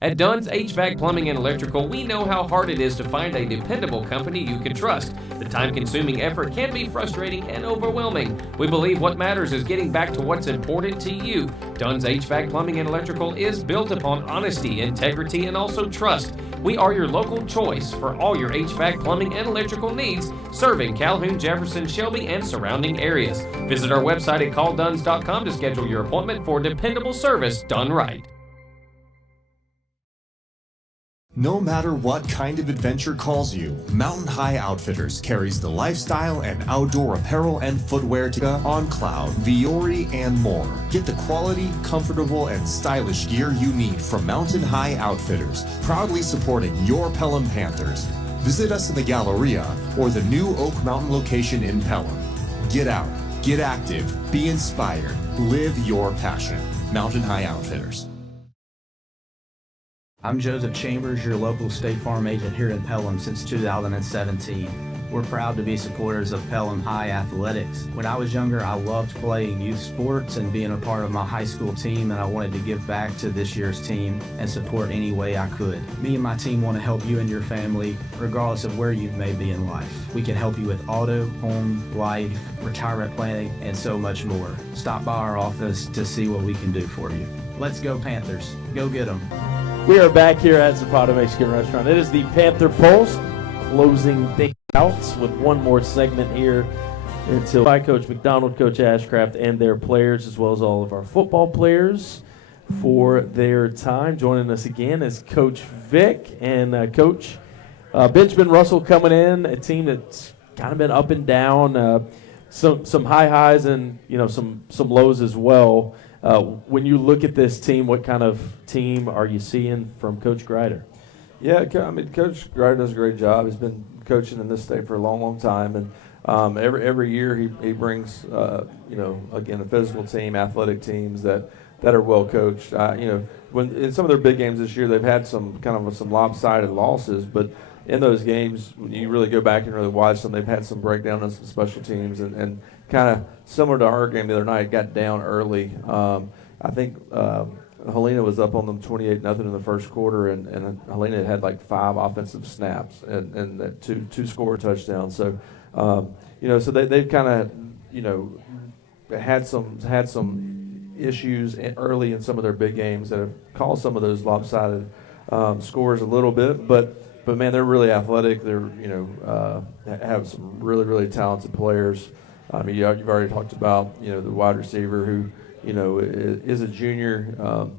At Dunn's HVAC Plumbing and Electrical, we know how hard it is to find a dependable company you can trust. The time-consuming effort can be frustrating and overwhelming. We believe what matters is getting back to what's important to you. Dunn's HVAC Plumbing and Electrical is built upon honesty, integrity, and also trust. We are your local choice for all your HVAC plumbing and electrical needs, serving Calhoun, Jefferson, Shelby, and surrounding areas. Visit our website at callduns.com to schedule your appointment for dependable service done right. No matter what kind of adventure calls you, Mountain High Outfitters carries the lifestyle and outdoor apparel and footwear to On Cloud, Viore, and more. Get the quality, comfortable, and stylish gear you need from Mountain High Outfitters, proudly supporting your Pelham Panthers. Visit us in the Galleria or the new Oak Mountain location in Pelham. Get out, get active, be inspired, live your passion. Mountain High Outfitters. I'm Joseph Chambers, your local State Farm agent here in Pelham since 2017. We're proud to be supporters of Pelham High Athletics. When I was younger, I loved playing youth sports and being a part of my high school team, and I wanted to give back to this year's team and support any way I could. Me and my team want to help you and your family, regardless of where you may be in life. We can help you with auto, home, life, retirement planning, and so much more. Stop by our office to see what we can do for you. Let's go Panthers. Go get 'em. We are back here at Zapata Mexican Restaurant. It is the Panther Pulse, closing things out with one more segment here until by Coach McDonald, Coach Ashcraft, and their players, as well as all of our football players for their time. Joining us again is Coach Vic and Coach Benjamin Russell coming in, a team that's kind of been up and down, some high highs and some lows as well. When you look at this team, what kind of team are you seeing from Coach Grider? Yeah, I mean, Coach Grider does a great job. He's been coaching in this state for a long, long time, and every year he brings again a physical team, athletic teams that are well coached. When in some of their big games this year, they've had some lopsided losses, but in those games, when you really go back and really watch them, they've had some breakdown on some special teams and kind of similar to our game the other night, got down early. I think Helena was up on them 28-0 in the first quarter, and Helena had like 5 offensive snaps and that two score touchdowns. So, so they've kind of had some issues early in some of their big games that have caused some of those lopsided scores a little bit, but man, they're really athletic. They're have some really, really talented players. I mean, you've already talked about the wide receiver who is a junior.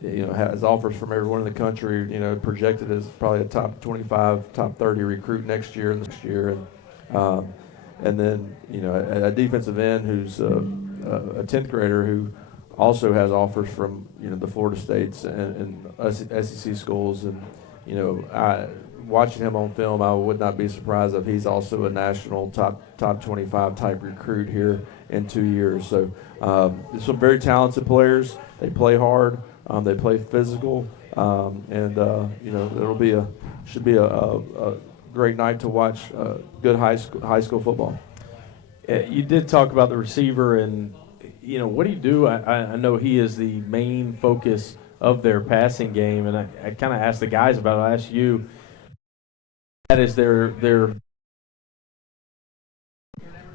Has offers from everyone in the country. Projected as probably a top 25, top 30 recruit next year and then a defensive end who's a 10th grader who also has offers from the Florida States and SEC schools and watching him on film, I would not be surprised if he's also a national top 25 type recruit here in 2 years. So some very talented players. They play hard. They play physical, and should be a great night to watch good high school football. You did talk about the receiver, and what do you do? I know he is the main focus of their passing game, and I kind of asked the guys about it. I asked you. That is their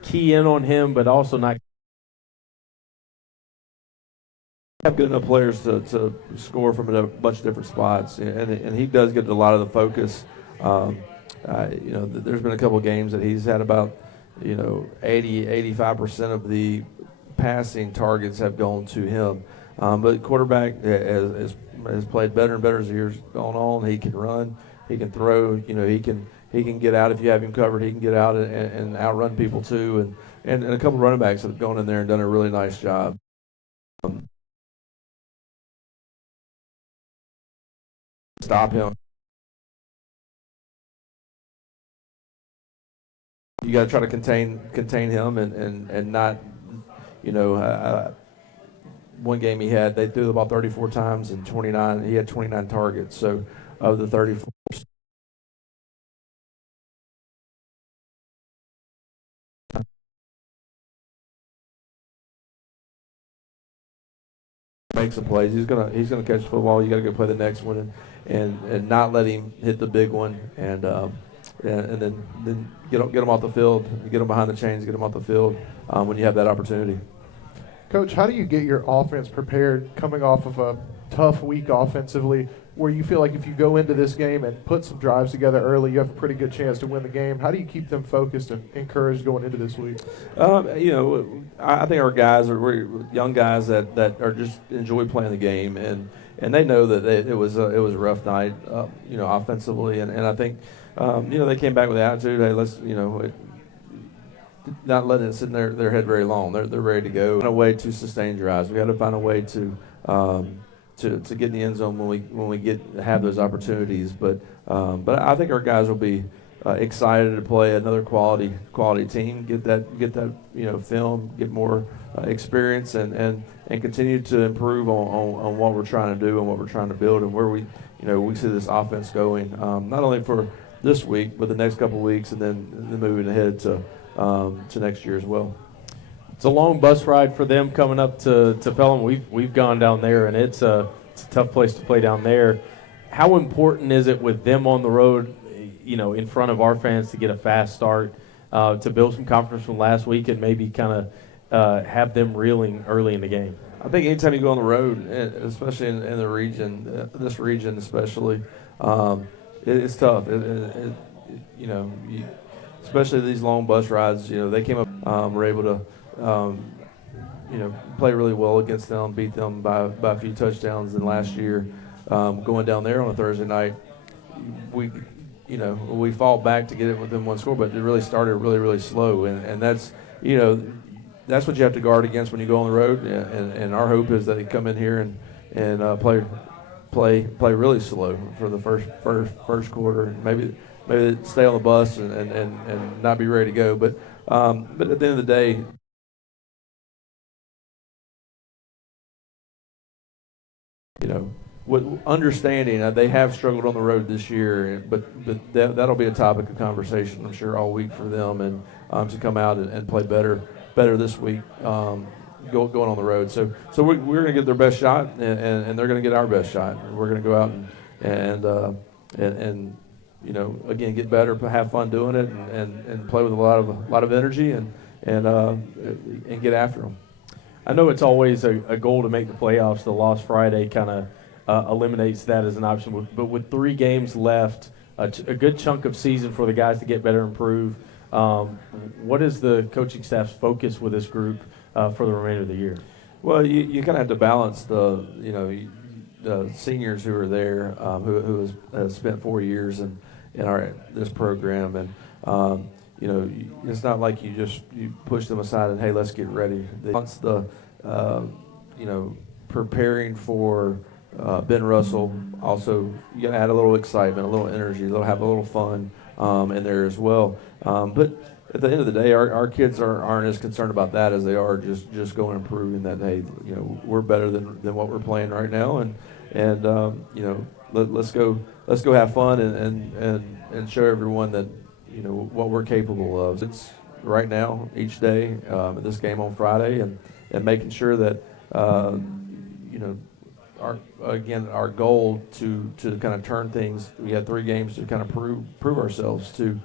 key in on him, but also not have good enough players to score from a bunch of different spots, and he does get a lot of the focus. There's been a couple of games that he's had about 85% of the passing targets have gone to him. But quarterback has played better and better as the years gone on. He can run. He can throw, he can get out if you have him covered. He can get out and outrun people too. And a couple of running backs have gone in there and done a really nice job. Stop him. You got to try to contain him and not, one game they threw the ball 34 times and he had 29 targets. So of the 34. Make some plays. He's gonna catch the football. You got to go play the next one and not let him hit the big one and then get him off the field, get him behind the chains, get him off the field when you have that opportunity. Coach, how do you get your offense prepared coming off of a tough week offensively, where you feel like if you go into this game and put some drives together early, you have a pretty good chance to win the game? How do you keep them focused and encouraged going into this week? I think our guys we're young guys that are just enjoy playing the game, and they know that it was a rough night, offensively, and I think they came back with attitude. Hey, let's not letting it sit in their head very long. They're ready to go. Find a way to sustain drives. We got to find a way to get in the end zone when we have those opportunities. But I think our guys will be excited to play another quality team. Get that film, get more experience, and continue to improve on what we're trying to do and what we're trying to build and where we see this offense going. Not only for this week, but the next couple of weeks, and then moving ahead to next year as well. It's a long bus ride for them coming up to Pelham. We've gone down there, and it's a tough place to play down there. How important is it with them on the road, in front of our fans, to get a fast start, to build some confidence from last week and maybe kind of have them reeling early in the game? I think anytime you go on the road, especially in the region, this region especially, it's tough. Especially these long bus rides. They came up, were able to, play really well against them, beat them by a few touchdowns. And last year, going down there on a Thursday night, we fought back to get it within one score, but it really started really, really slow. And that's, that's what you have to guard against when you go on the road. And our hope is that they come in here and play really slow for the first quarter. Maybe stay on the bus and not be ready to go. But at the end of the day, with understanding they have struggled on the road this year, but that'll be a topic of conversation, I'm sure, all week for them, and to come out and play better this week, going on the road. So we're going to get their best shot, and they're going to get our best shot. We're going to go out and again, get better, have fun doing it, and play with a lot of energy, and get after them. I know it's always a goal to make the playoffs. The loss Friday kind of eliminates that as an option. But with 3 games left, a good chunk of season for the guys to get better and improve, what is the coaching staff's focus with this group for the remainder of the year? Well, you kind of have to balance the seniors who are there, who has spent 4 years in this program, and it's not like you push them aside and, hey, let's get ready. Once the preparing for Ben Russell, also you got to add a little excitement, a little energy, have a little fun in there as well. But at the end of the day, our kids aren't as concerned about that as they are just going and proving that, hey, we're better than what we're playing right now, and let's go have fun and show everyone that what we're capable of. It's right now, each day, this game on Friday, and making sure that our goal to kind of turn things. We had 3 games to kind of prove ourselves to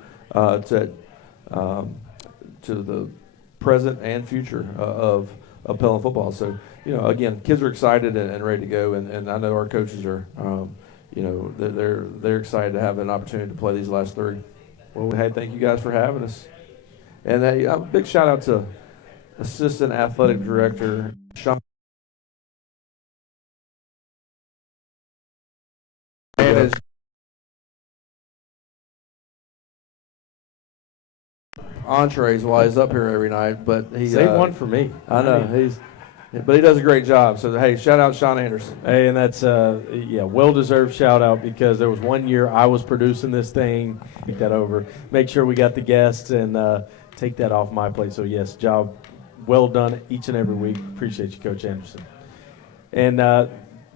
the present and future of Pelham football. So again, kids are excited and ready to go, and I know our coaches are. They're excited to have an opportunity to play these last 3. Well, hey, thank you guys for having us. And a big shout out to Assistant Athletic Director Sean. And entrees while he's up here every night, but he saved one for me. I know but he does a great job. So hey, shout out Sean Anderson. Hey, and that's well-deserved shout out, because there was one year I was producing this thing. Take that over. Make sure we got the guests and take that off my plate. So yes, job well done each and every week. Appreciate you, Coach Anderson. And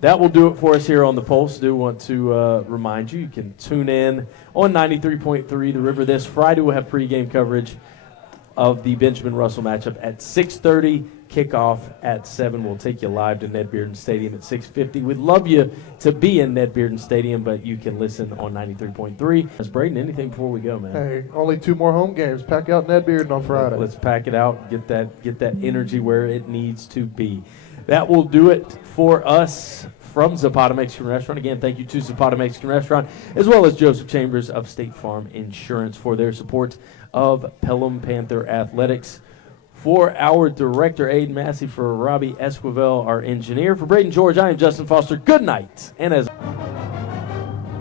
that will do it for us here on the Pulse. Do want to remind you can tune in on 93.3 The River this Friday. We'll have pregame coverage of the Benjamin Russell matchup at 6:30. Kickoff at 7. We'll take you live to Ned Bearden Stadium at 6:50. We'd love you to be in Ned Bearden Stadium, but you can listen on 93.3. As Braden, anything before we go, man? Hey, only 2 more home games. Pack out Ned Bearden on Friday. Let's pack it out. Get that energy where it needs to be. That will do it for us from Zapata Mexican Restaurant. Again, thank you to Zapata Mexican Restaurant, as well as Joseph Chambers of State Farm Insurance for their support of Pelham Panther Athletics. For our director, Aiden Massey, for Robbie Esquivel, our engineer, for Braden George, I am Justin Foster. Good night. And as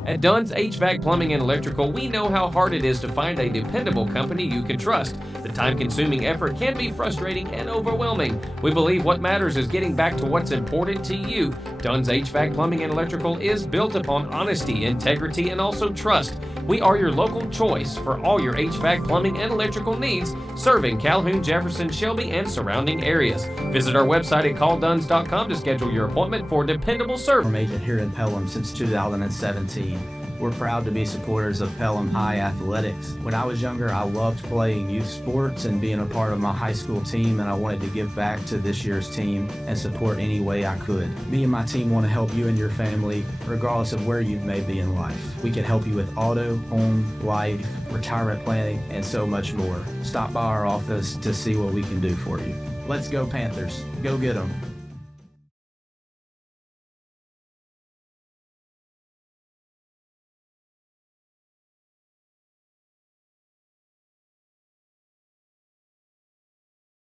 At Dunn's HVAC Plumbing and Electrical, we know how hard it is to find a dependable company you can trust. The time-consuming effort can be frustrating and overwhelming. We believe what matters is getting back to what's important to you. Dunn's HVAC Plumbing and Electrical is built upon honesty, integrity, and also trust. We are your local choice for all your HVAC plumbing and electrical needs, serving Calhoun, Jefferson, Shelby, and surrounding areas. Visit our website at callduns.com to schedule your appointment for dependable service. Agent here in Pelham since 2017. We're proud to be supporters of Pelham High Athletics. When I was younger, I loved playing youth sports and being a part of my high school team, and I wanted to give back to this year's team and support any way I could. Me and my team want to help you and your family, regardless of where you may be in life. We can help you with auto, home, life, retirement planning, and so much more. Stop by our office to see what we can do for you. Let's go Panthers. Go get 'em.